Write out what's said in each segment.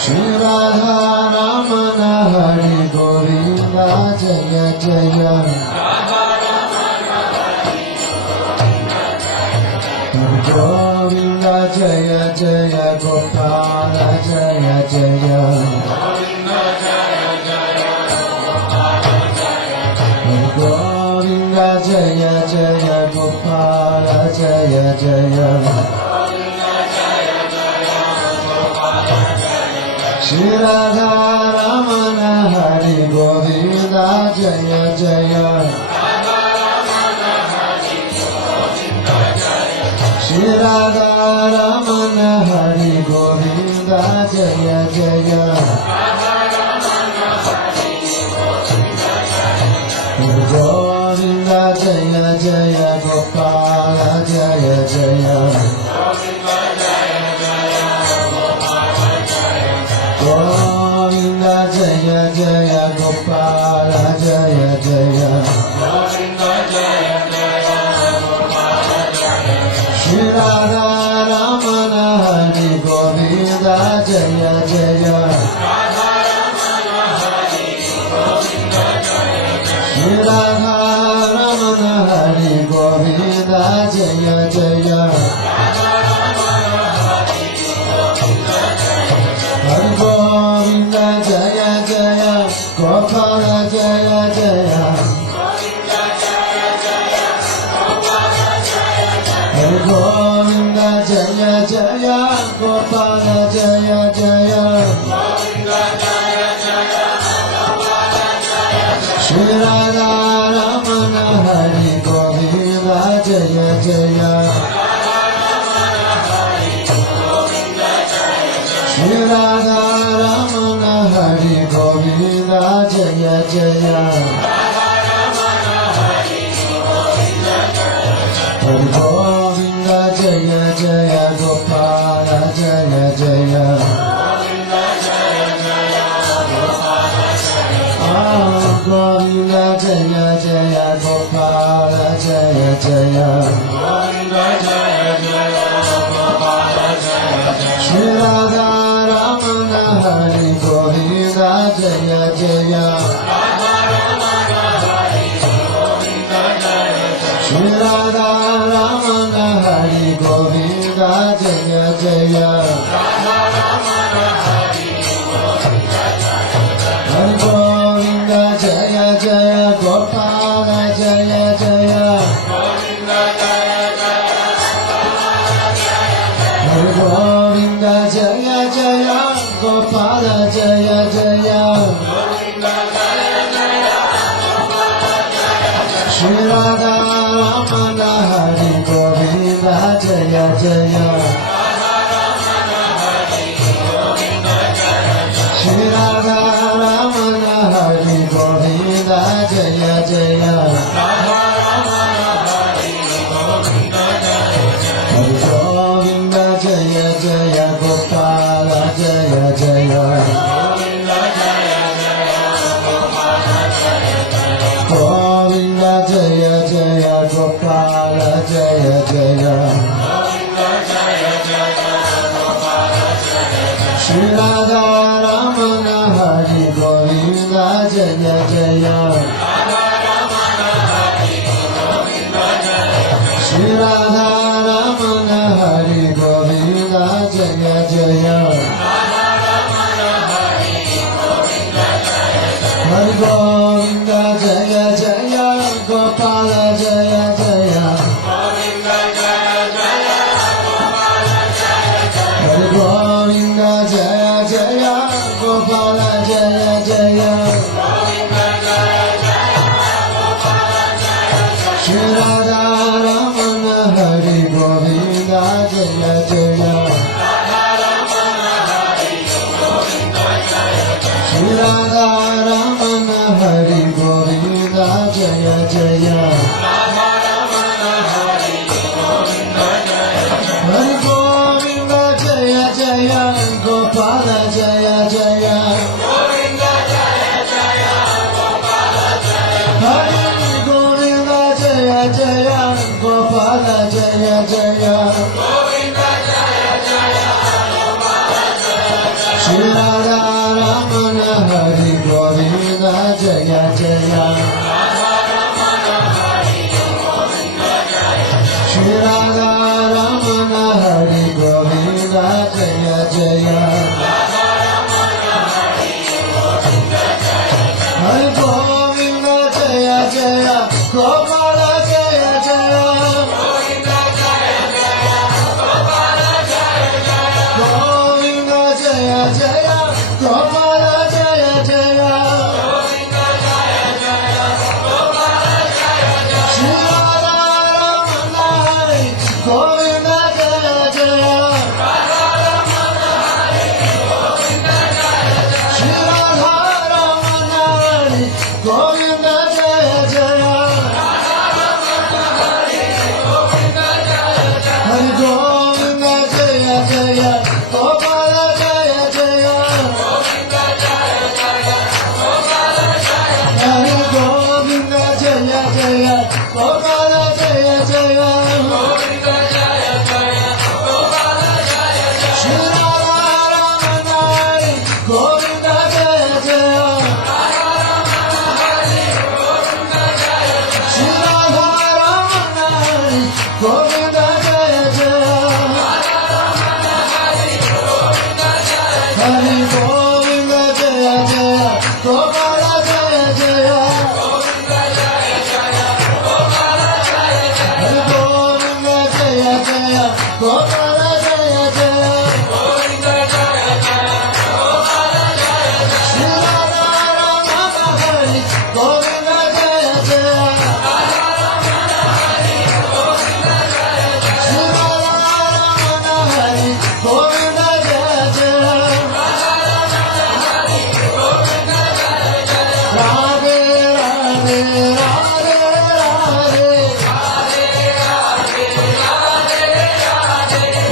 Shri Radha Ramana Hari Govinda Jaya Jaya Govinda Jaya Jaya Gopala Jaya Jaya Govinda Jaya Jaya Gopala Jaya Jaya Shri Radha Ramana Hari Govinda Jaya Jaya Shri Radha Ramana Hari Govinda Jaya Jaya Govinda Jaya Jaya Gopala Jaya Jaya Govinda Jaya Jaya Gopala Jaya Jaya Shri Radha Ramana Hari Govinda Jaya Jaya Shri Radha Ramana Hari Govinda Jaya Jaya Hari Govinda Jaya Jaya Gopala Jaya Jaya Hari Govinda Jaya Jaya Gopala Jaya Jaya Shri Radha Ramana Hari Govinda Jaya Jaya Shri Radha Ramana Hari Govinda Jaya Jaya Hari Govinda Jaya Jaya Gopala Jaya Jaya Govinda Jaya Jaya Gopala Jaya Jaya Shri Radha Ramana Hari Govinda Jaya Jaya Shri Radha Ramana Hari Govinda Jaya Jaya Hari Govinda Jaya Jaya Gopala Jaya Jaya Hari Govinda Jaya Jaya Gopala Jaya Jaya Shri Radha Ramana Hari Govinda Jaya Jaya Shri Radha Ramana Hari Govinda Jaya Jaya Hari Govinda Jaya Jaya Gopala Jaya Jaya Govinda Jaya Jaya Gopala Jaya Jaya Shri Radha Ramana Hari Govinda Jaya Jaya Shri Radha Ramana Hari Govinda Jaya Jaya Hari Govinda Jaya Jaya Gopala Jaya Jaya Hari Govinda Jaya Jaya Gopala Jaya Jaya Shri Radha Ramana Hari Govinda Jaya Jaya Shri Radha Ramana Hari Govinda Jaya Jaya Hari Govinda Jaya Jaya Gopala Jaya Jaya Hari Govinda Jaya Jaya Gopala Jaya Jaya Radhe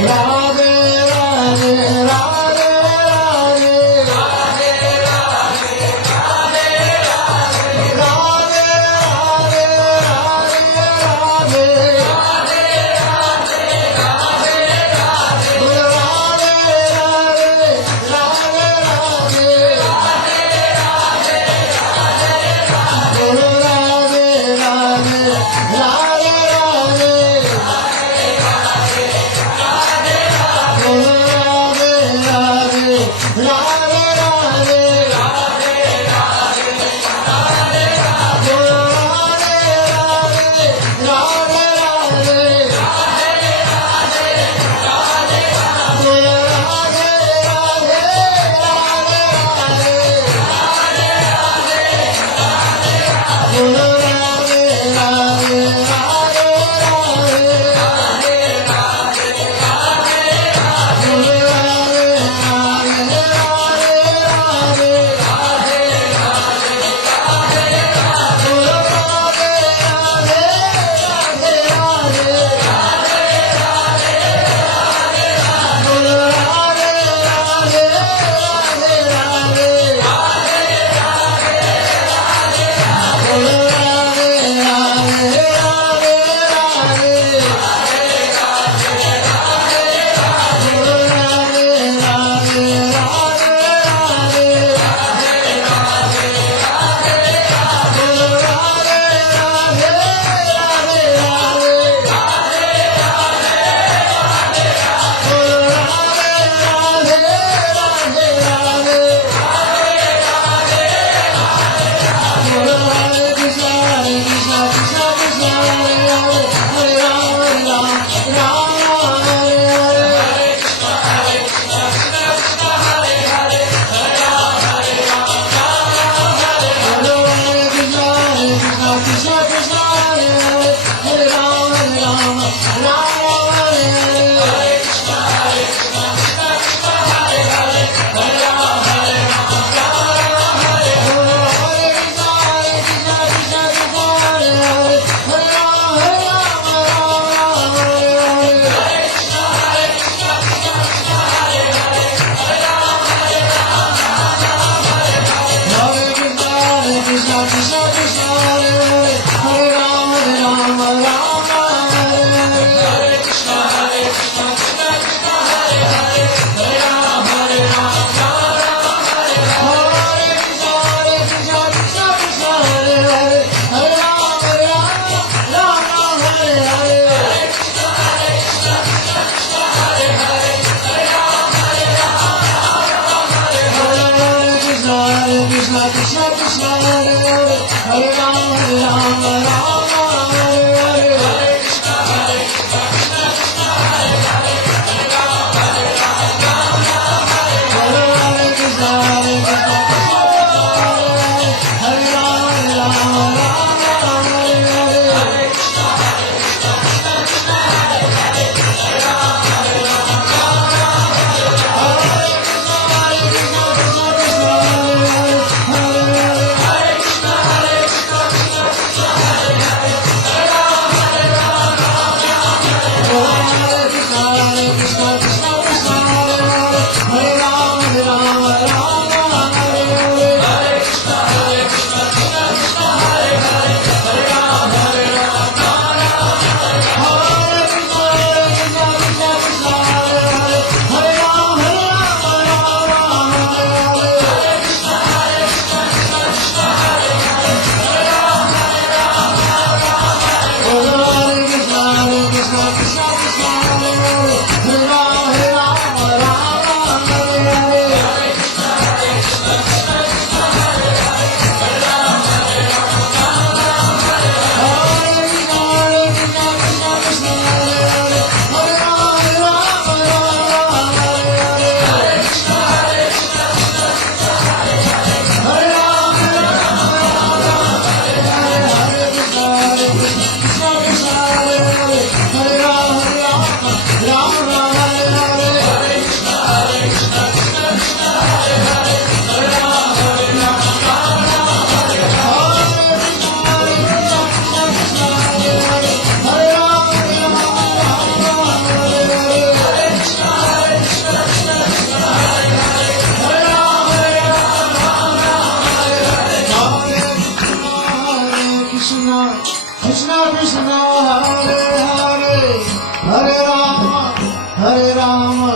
Hare Rama,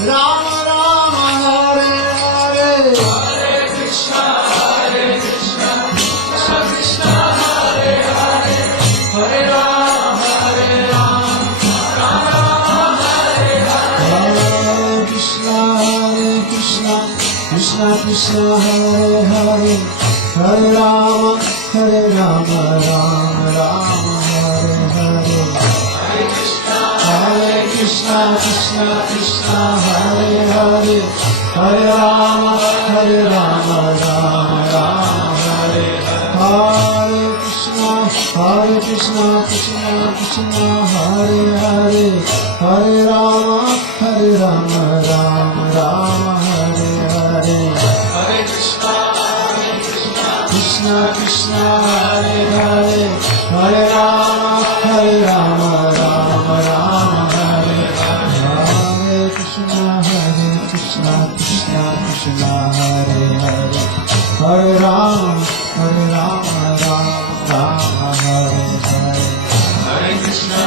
Rama Rama, Hare Hare. Hare Krishna, Krishna Krishna, Hare Hare. Hare Rama, Rama Rama, Hare Hare. Hare Krishna, Krishna Krishna, Hare Hare. Hare Rama, Rama Rama, Hare Hare. Hare Krishna, Krishna Krishna, Hare Hare. Hare Rama, Rama Rama, Hare Hare. Hare Krishna, Krishna Krishna, Hare Hare. Hare Rama, Rama Rama, Hare Hare. Hare Krishna, Krishna Krishna, Hare Hare. Hare Rama, Rama Rama, Hare Hare. Hare Krishna, Krishna Krishna, Hare Hare. Hare Rama, Rama Rama, Hare Hare. Hare Krishna,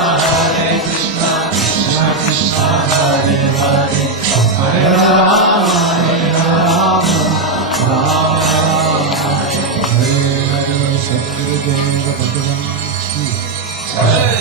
Krishna Krishna, Hare Hare. Hare Rama, Rama Rama, Hare Hare. Satgurudeva Bhagavan Ki Jai.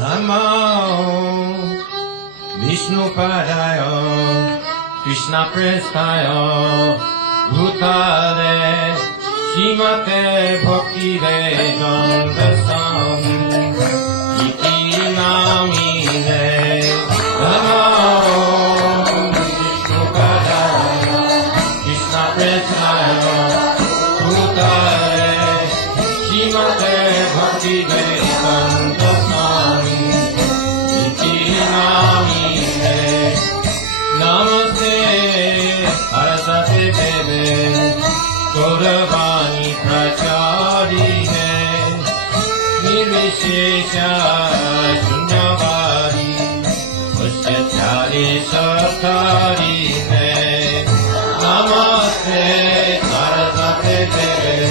Namo Vishnupadaya Krishna Prestaya Bhutale Shrimate Bhakti Vedanta Swami Iti Namine. Namo Vishnupadaya Krishna Prestaya Bhutale Shrimate Bhakti Vedanta Swami Iti Namine. Namaste Saraswate Deve Gauravani Pracharine Nirvishesha Shunyavadi Pushyachari Sarkarine. Namaste Saraswate Deve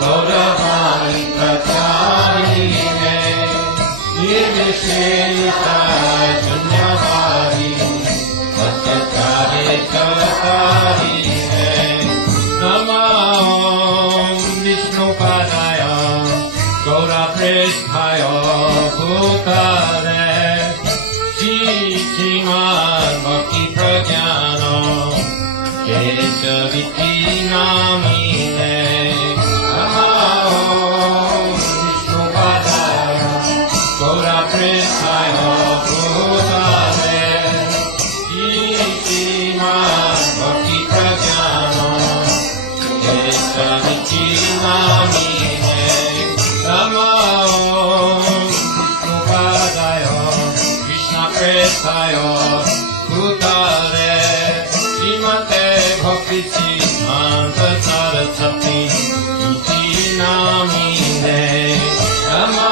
Gauravani Pracharine Nirvishesha Shunyavadi Pushyachari Sarkarine. Namo Vishnupadaya Gaura Prestaya Bhutale Shrimad Bhakti Pragyana Keshaviti Namine. Namo Vishnupadaya Gaura Prestaya Bhutale Shrimad Bhakti Pragyana Keshaviti Namine. Namo Vishnupadaya Krishna Prestaya Bhutale Shrimate Bhakti Siddhanta Saraswati Iti Namine. Namo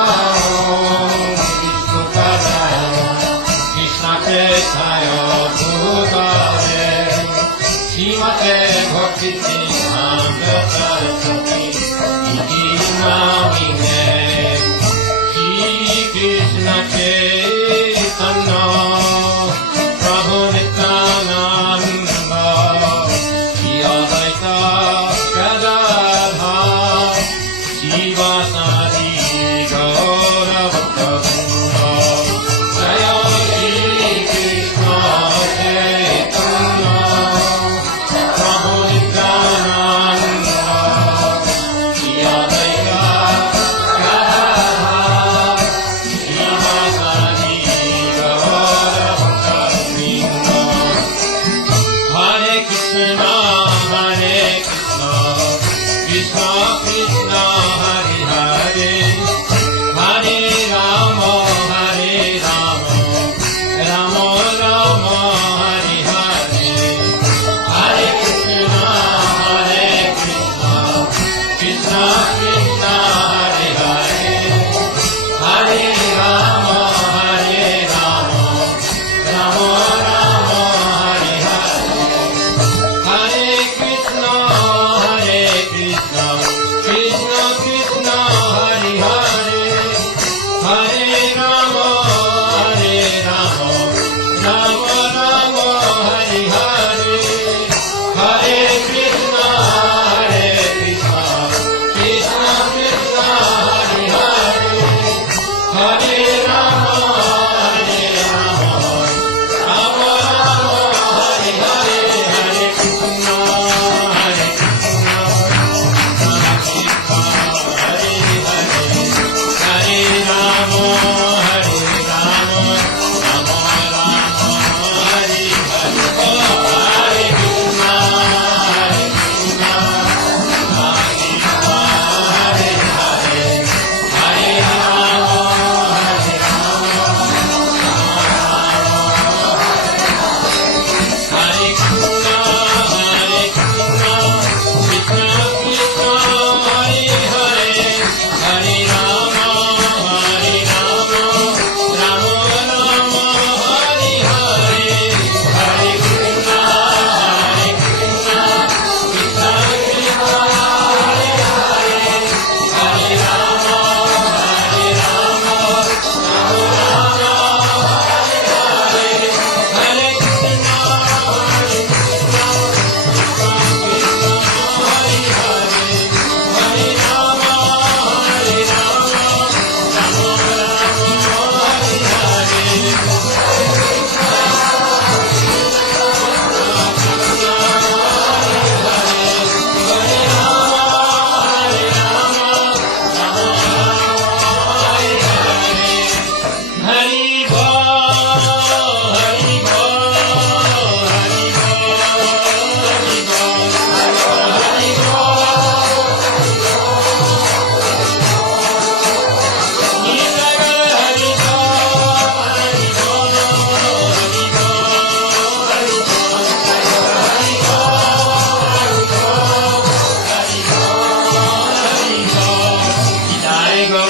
Vishnupadaya Krishna Prestaya Bhutale Shrimate Bhakti Siddhanta Saraswati Iti Namine. Shri Krishna Chaitanya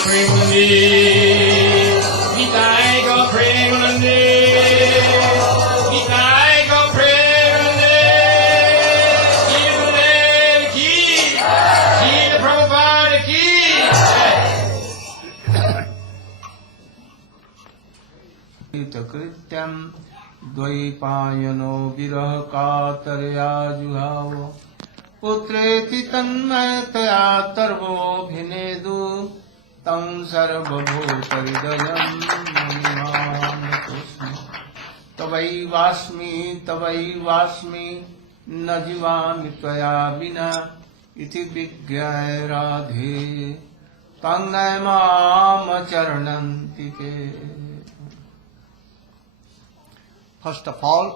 Premanandi, Nitai Gaur Premanandi, Nitai Gaur Premanandi, Srila Gurudev ki, Srila Prabhupada ki. कृत्यं द्वैपायनो विरह कातरया जुहाव पुत्रेति तन्मयतया तर्वोऽभिनेदु तं सर्वभूतहृदयं नमाम्यहम्। तवैवास्मि न जीवामि त्वया विना इति विज्ञाय राधे तं नैमामचरणन्ति के। First of all,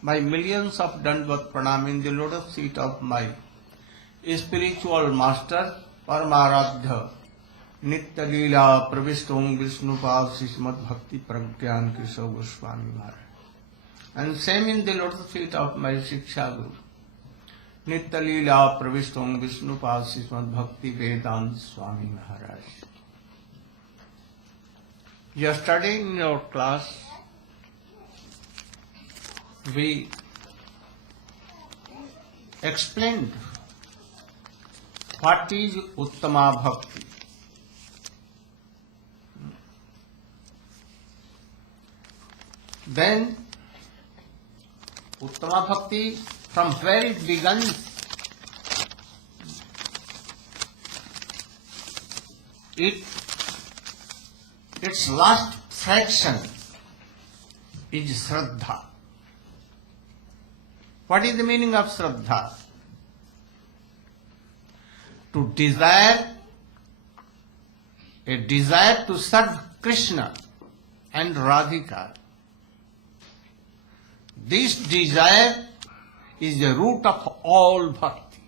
my millions of Dandvat Pranam in the lotus feet of my spiritual master, Paramaradha, Nitya Leela Pravishtom Vishnupad Srimad Bhakti Pragyan Krishna Goswami Maharaj. And same in the lotus feet of my Shiksha Guru, Nitya Leela Pravishtom Vishnupad Srimad Bhakti Vedanta Swami Maharaj. Yesterday in your class, we explained what is Uttama Bhakti. Then Uttama Bhakti, from where it begins, its last fraction is Shraddha. What is the meaning of Shraddha? To desire, a desire to serve Krishna and Radhika. This desire is the root of all bhakti.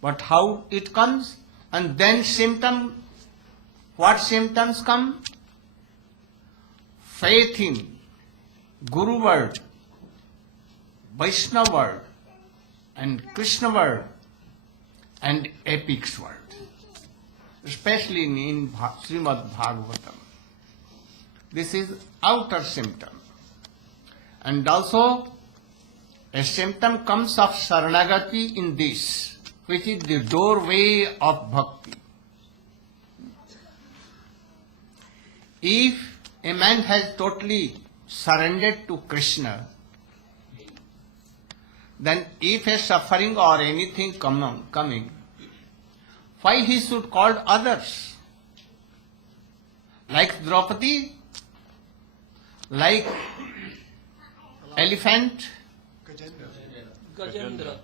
But how it comes? And then what symptoms come? Faith in Guru word, Vaishnava word, and Krishna word, and epics word, especially in Srimad Bhagavatam. This is outer symptom. And also a symptom comes of Saranagati in this, which is the doorway of bhakti. If a man has totally surrendered to Krishna, then if a suffering or anything coming, why he should call others? Like Draupadi, like elephant, Gajendra,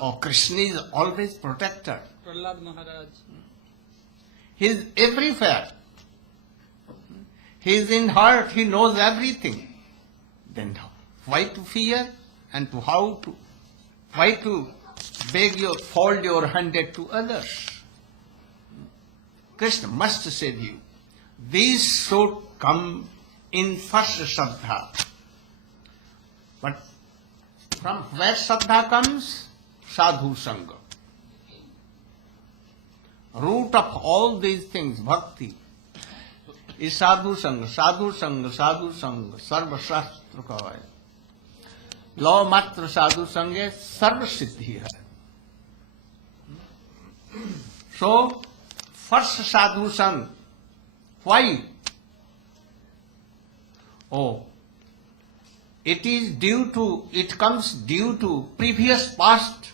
or Krishna is always protector. Prahlad Maharaj. He is everywhere. He is in heart, he knows everything. Then why to fear and why to fold your hand to others? Krishna must save you. These should come in first Shraddha. But from where Shraddha comes? Sadhu Sangha. Root of all these things, bhakti, is sadhu sangha, sadhu sangha, sadhu sangha, sarva shastra ka hai. Law matra sadhu sangha, sarva siddhi hai. So, first sadhu sangha, why? Oh, it comes due to previous past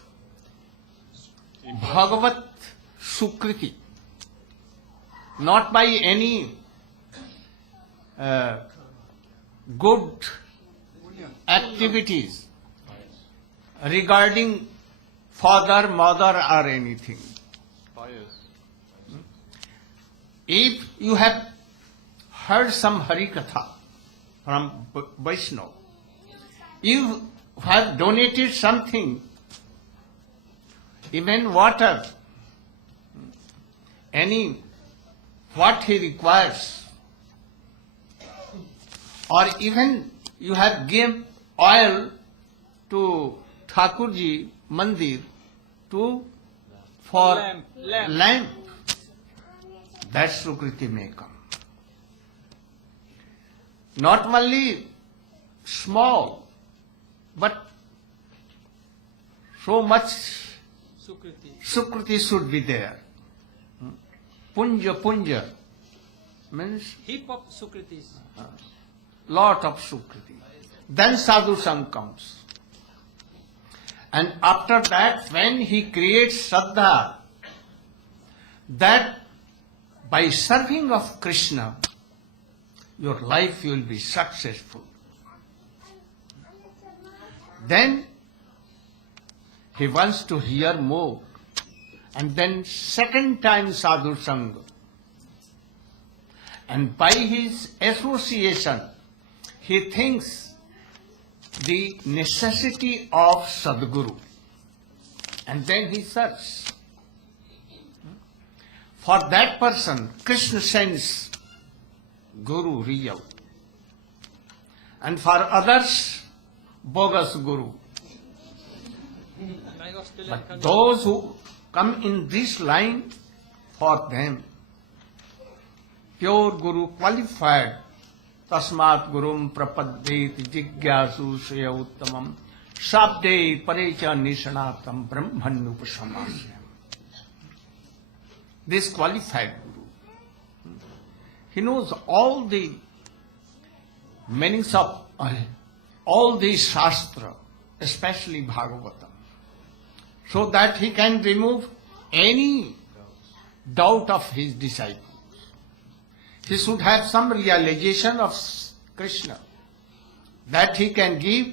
Bhagavat Sukriti, not by any good activities regarding father, mother or anything. If you have heard some Harikatha from Vaishnava, you have donated something, even water, what he requires, or even you have given oil to Thakurji Mandir to for Lamp. lamp, that Sukriti may come. Not only small, but so much Sukriti. Sukriti should be there. Punja means Heap of Sukritis. lot of Sukriti. Then Sadhu Sang comes. And after that, when he creates Shraddha, that by serving of Krishna, your life will be successful. Then he wants to hear more. And then second time Sadhu Sangha. And by his association, he thinks the necessity of Sadguru. And then he searches. For that person, Krishna sends Guru real. And for others, bogus Guru. But those who come in this line, for them, pure Guru qualified, tasmat gurum prapaddeti jigyasu shreya uttamam sabde parecha nishanatam brahmanupasamasyam. This qualified Guru, he knows all the meanings of all the Shastra, especially Bhagavatam, so that he can remove any doubt of his disciples. He should have some realization of Krishna, that he can give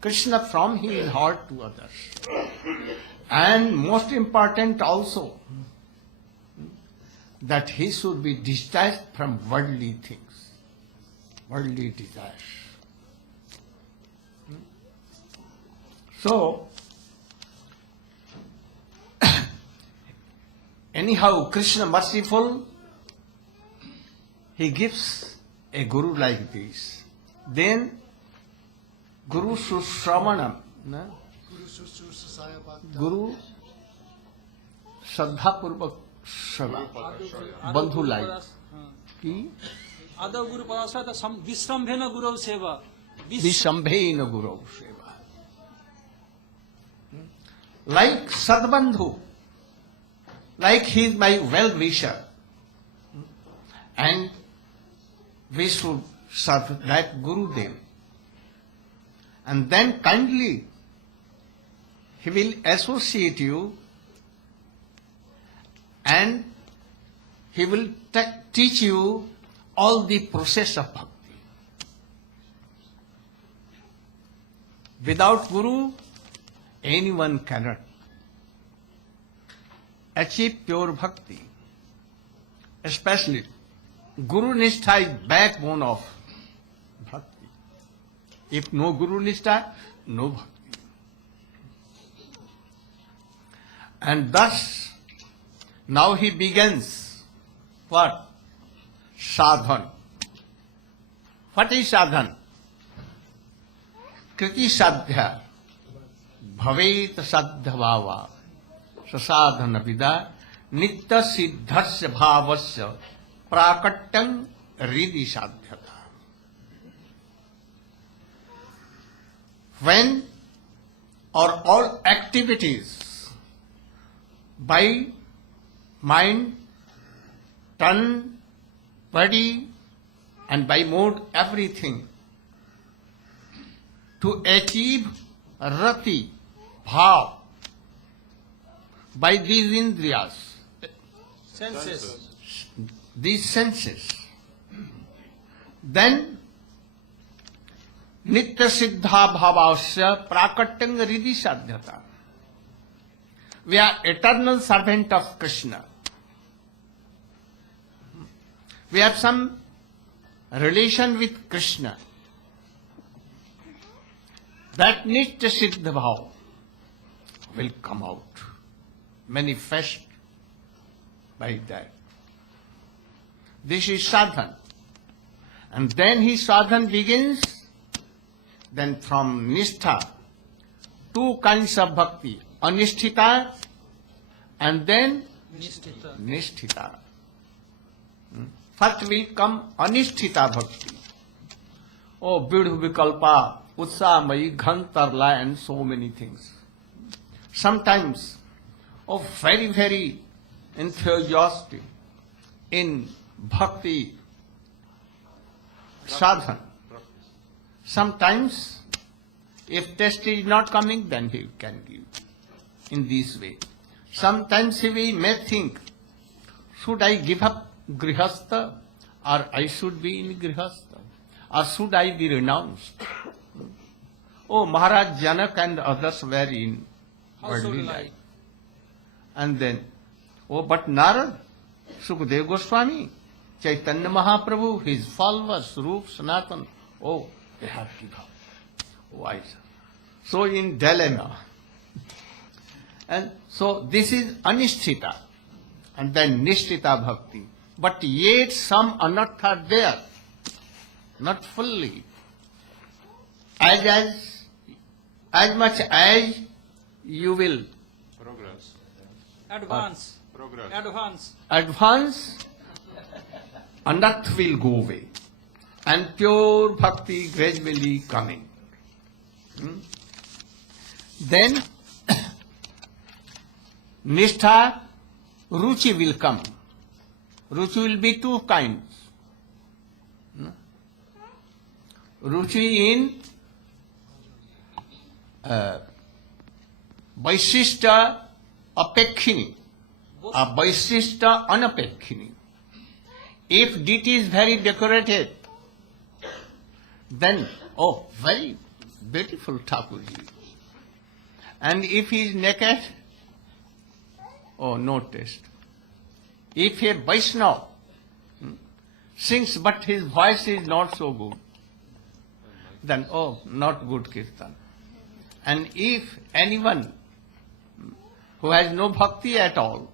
Krishna from his heart to others. And most important also, that he should be detached from worldly things, worldly desires. So, anyhow, Krishna merciful, he gives a guru like this. Then, Guru Susravanam, Guru Shraddha Purvak Seva, Bandhu like. Ki? Adav Guru Padasrata Visrambhena Guru Seva. Vishambhena Guru Seva. Like Sadbandhu, like he is my well-wisher, and we should serve like Gurudev. And then kindly he will associate you and he will teach you all the process of bhakti. Without Guru, anyone cannot achieve pure bhakti. Especially, Guru Nishtha is backbone of bhakti. If no Guru Nishtha, no bhakti. And thus, now he begins what? Sadhan. What is sadhan? Kriti sadhya. Bhavet sadhavava. Sasadhana vida. Nitya siddhasya bhavasya. Prakatyam ridi sadhyata. When or all activities by mind, tongue, body, and by mode, everything, to achieve rati, bhav, by these indriyas, Senses. these senses, then nitya siddha bhavasya prakatyam ridi sadhyata. We are eternal servant of Krishna. We have some relation with Krishna. That nitya siddha bhav will come out, manifest by that. This is sadhan. And then his sadhan begins. Then from nishtha, two kinds of bhakti, anisthita and then निष्ठित Nisthita. First will come Anisthita Bhakti. Oh, Vidhu Vikalpa, Utsaamayi, Ghantarla, and so many things. Sometimes, oh, very, very enthusiastic in bhakti sadhana. Sometimes, if test is not coming, then he can give in this way. Sometimes we may think, should I give up grihastha, or I should be in grihastha, or should I be renounced? Oh, Maharaj Janak and others were in household worldly life. life. And then, oh, but Narad, Sukadeva Goswami, Chaitanya Mahaprabhu, his followers, Rup, Sanatan, oh, they have given up. Why? So in dilemma. And so this is Anisthita, and then Nishtita Bhakti. But yet some anartha are there, not fully. As much as you will Progress. Advance. Progress. Advance. anartha will go away, and pure bhakti gradually coming. Then Nishtha, Ruchi will come. Ruchi will be two kinds. Ruchi in Vaishishta Apekkhini, a Vaishishta Anapekkhini. If deity is very decorated, then, oh, very beautiful Thakurji. And if he is naked, oh, no taste. If a Vaishnava sings but his voice is not so good, then, oh, not good kirtan. And if anyone who has no bhakti at all,